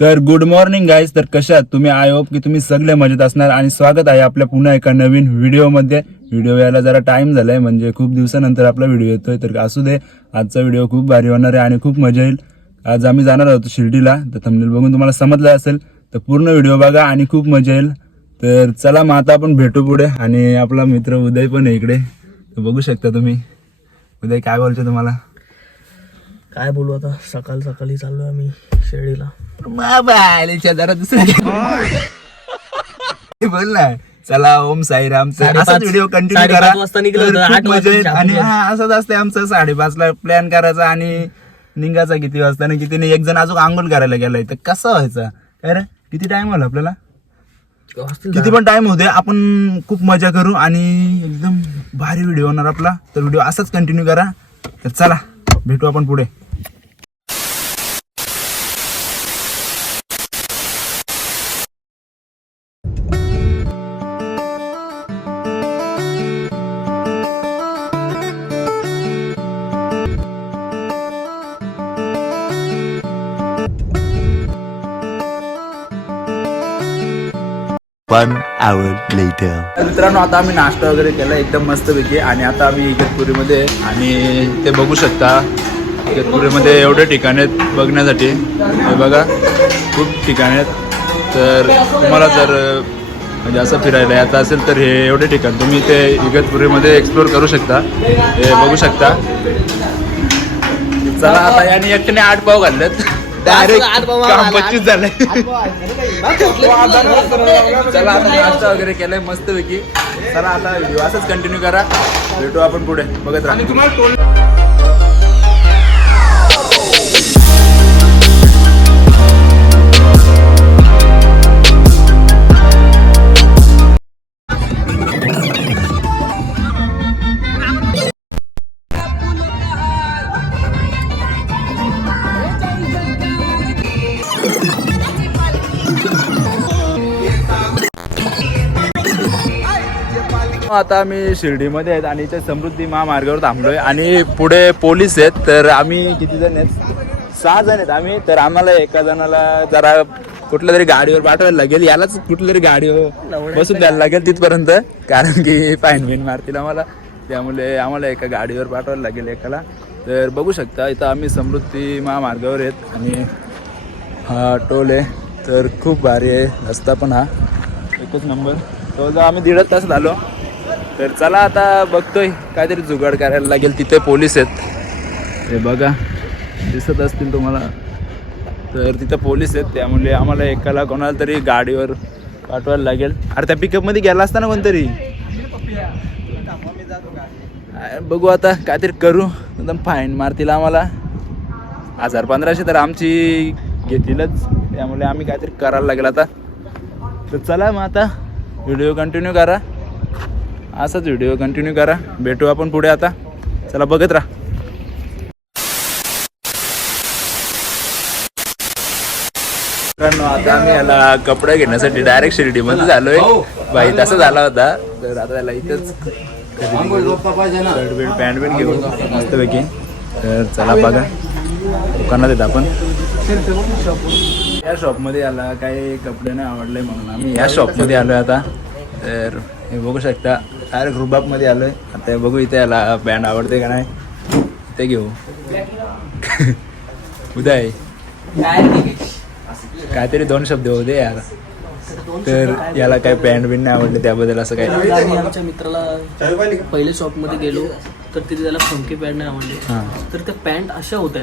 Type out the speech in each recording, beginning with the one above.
तर good morning guys तर कशात? तुम्ही आय होप की तुम्ही सगळे मजेत असणार आणि स्वागत आहे आपल्या पुन्हा एका नवीन व्हिडिओमध्ये व्हिडिओ यायला जरा टाइम झालाय म्हणजे खूप दिवसानंतर आपला व्हिडिओ येतोय. तर असू दे आजचा व्हिडिओ खूप भारी होणार आहे आणि खूप मजा येईल. आज आम्ही जाणार आहोत शिर्डीला. तर थंबनेल बघून तुम्हाला समजलं असेल तर पूर्ण व्हिडिओ बघा आणि खूप मजा येईल. तर चला मग आता आपण भेटू पुढे. आणि आपला मित्र उदय पण आहे इकडे. तर बघू शकता तुम्ही. उदय काय बोलतो तुम्हाला? काय बोलू आता? सकाळ सकाळी चाललो आम्ही. जरा दुसरं बोल ना. चला ओम साईराम. असाच व्हिडिओ कंटिन्यू करा. वाजता निघलो आणि. हा असंच असते आमचं. साडेपाच ला प्लॅन करायचा आणि निघायचा किती वाजता आणि किती नाही. एक जण अजून आंघोळ करायला गेलाय. तर कसं व्हायचा? काय रे? किती टाइम होला आपल्याला? किती पण टाइम होते आपण खूप मजा करू आणि एकदम भारी व्हिडिओ होणार आपला. तर व्हिडिओ असाच कंटिन्यू करा. तर चला भेटू आपण पुढे. One hour later. मित्रांनो आता आम्ही नाश्ता वगैरे केला एकदम मस्तपैकी. आणि आता आम्ही इगतपुरीमध्ये आणि ते बघू शकता इगतपुरीमध्ये एवढे ठिकाण आहेत बघण्यासाठी. हे बघा खूप ठिकाण आहेत. तर तुम्हाला जर म्हणजे असं फिरायला यायचं असेल तर हे एवढे ठिकाण. तुम्ही ते इगतपुरीमध्ये एक्सप्लोर करू शकता. हे बघू शकता. चला आता याने एकट्याने आठ पाव घाललेत डायरेक्ट पच्चीस झाले चला आता नाश्ता वगैरे केलाय मस्त पैकी. चला आता असंच कंटिन्यू करा. भेटू आपण पुढे. बघत राहा. आता आम्ही शिर्डीमध्ये आहेत आणि इथे समृद्धी महामार्गावर थांबलोय. आणि पुढे पोलीस आहेत तर आम्ही किती जण आहेत? सहा जण आहेत आम्ही. तर आम्हाला एका जणाला जरा कुठल्या तरी गाडीवर पाठवायला लागेल. यालाच कुठल्या तरी गाडीवर बसून द्यायला लागेल तिथपर्यंत. कारण की फाईन बिन मारतील आम्हाला. त्यामुळे आम्हाला एका गाडीवर पाठवायला लागेल एकाला. तर बघू शकता इथं आम्ही समृद्धी महामार्गावर आहेत. आणि हा टोल आहे. तर खूप भारी आहे. रस्ता पण हा. एकच नंबर. तो आम्ही दीड तास झालो. तर चला आता बघतोय काहीतरी जुगाड करायला लागेल तिथे पोलीस आहेत. हे बघा दिसत असतील तुम्हाला. तर तिथं पोलीस आहेत त्यामुळे आम्हाला एकाला कोणाला तरी गाडीवर पाठवायला लागेल. अरे त्या पिकअपमध्ये गेला असता ना कोणतरी? बघू आता काहीतरी करू. एकदम फाईन मारतील आम्हाला. हजार पंधराशे तर आमची घेतीलच. त्यामुळे आम्ही काहीतरी करायला लागेल आता. तर चला मग आता व्हिडिओ कंटिन्यू करा. असाच व्हिडिओ कंटिन्यू करा. भेटू आपण पुढे आता. चला बघत राहा. मित्रांनो आता आम्ही याला कपडे घेण्यासाठी डायरेक्ट शिर्डीमध्ये झालोय. बाई तसा झाला होता. तर आता याला इथंच शर्ट पॅन्ट बीट घेऊ मस्तपैकी. तर चला बघा. दुकानात येत आपण. या शॉपमध्ये आला काही कपडे नाही आवडले म्हणून आम्ही या शॉपमध्ये आलोय आता. तर हे बघू शकता. डायरेक्ट रुबाबमध्ये आलोय. आता बघू इथे याला पॅन्ट आवडते का नाही. ते घेऊ. उदय. काहीतरी दोन शब्द होते यार. तर याला काही पॅन्ट बिन नाही आवडले त्याबद्दल असं काही आम्ही आमच्या मित्राला पहिले शॉपमध्ये गेलो तर तिथे त्याला फंकी पॅन्ट नाही आवडले. तर त्या पॅन्ट अशा होत्या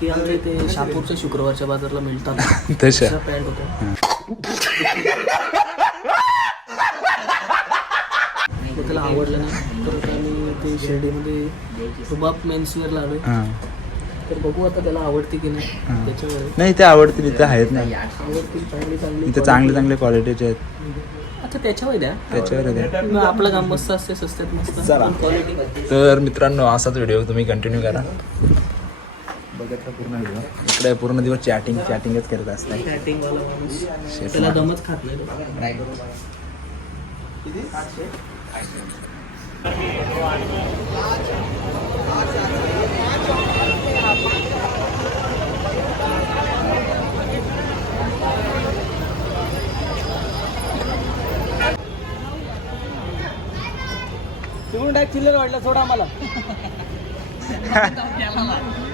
की आमच्या इथे शहापूरच्या शुक्रवारच्या बाजारला मिळतात. तशा. पॅन्ट होत्या मग त्याला आवडलं नाही. तर आम्ही ते शिर्डीमध्ये रुबाब मेन्सवेअरला आलोय. हां. तर बघू आता त्याला आवडते की नाही हां. त्याच्यावर. नाही ते आवडतील इथे आहेत नाही आवडतील चांगली चांगली इथे चांगले चांगले क्वालिटीचे आहेत. आता त्याच्यावर द्या. त्याच्यावर द्या. मग आपलं काम मस्त असते स्वस्तात मस्त. चला. क्वालिटी तर मित्रांनो असाच व्हिडिओ तुम्ही कंटिन्यू करा. बघत राहा पूर्ण व्हिडिओ इकडे पूर्ण दिवस चॅटिंग चॅटिंगच करत असतात चॅटिंग वाला माणूस. शेफ त्याला दमच खात नाही. चिल्लर वाटलं सोडा आम्हाला.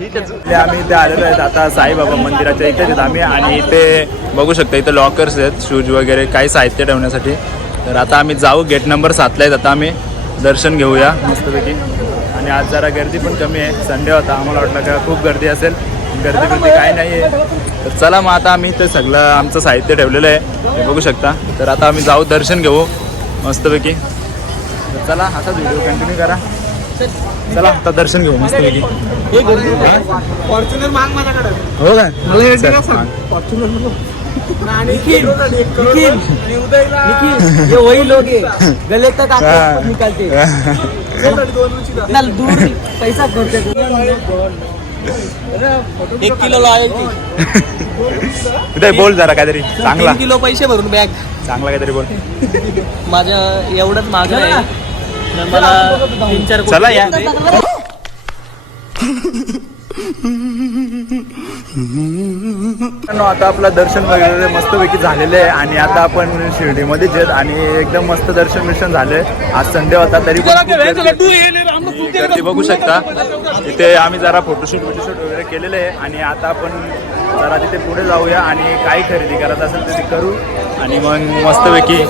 इथे आम्ही इथे आलेलो आहेत. आता साईबाबा मंदिराच्या इथेच आहेत आम्ही आणि इथे बघू शकता इथे लॉकर्स आहेत शूज वगैरे काही साहित्य ठेवण्यासाठी. तर आता आम्ही जाऊ गेट नंबर सातला आहेत. आता आम्ही दर्शन घेऊया मस्तपैकी. आणि आज जरा गर्दी पण कमी आहे. संडे होता आम्हाला वाटलं का खूप गर्दी असेल. गर्दी गर्दी काही नाही आहे तर चला मग आता आम्ही ते सगळं आमचं साहित्य ठेवलेलं आहे. हे बघू शकता. तर आता आम्ही जाऊ दर्शन घेऊ मस्तपैकी. तर चला आता व्हिडिओ कंटिन्यू करा. चला आता दर्शन घेऊ मस्तपैकी फॉर्च्युनर माग माझ्याकडे. हो काय? मला ये वही लोग है गले तक आके हाँ. ऊपर निकालते. ना दूर पैसा करते एक किलो लॉयल्टी इथे बोल जरा काहीतरी. चांगला. किलो पैसे भरून बॅग. चांगला काहीतरी बोल. माझं एवढंच माझं आहे. मला तीन चार कोटी चला या. आता आपलं दर्शन वगैरे मस्तपैकी झालेलं आहे आणि आता आपण शिर्डीमध्येच आहेत आणि एकदम मस्त दर्शन मिशन झाले आज संडे होता तरी गर्दी- बघू शकता. तिथे आम्ही जरा फोटोशूट फोटोशूट वगैरे केलेले आहे आणि आता आपण जरा तिथे पुढे जाऊया आणि काही खरेदी करायचं असेल तर ते करू आणि मग मस्तपैकी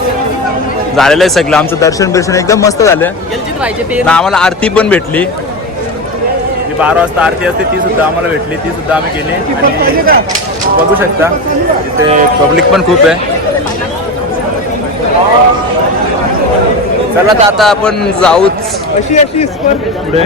झालेलं आहे सगळं. आमचं दर्शन बिर्शन एकदम मस्त झालं. ना आम्हाला आरती पण भेटली. जी बारा वाजता आरती असते ती सुद्धा आम्हाला भेटली. ती सुद्धा आम्ही केली. बघू शकता. इथे पब्लिक पण खूप आहे. चला तर आता आपण जाऊच. पुढे.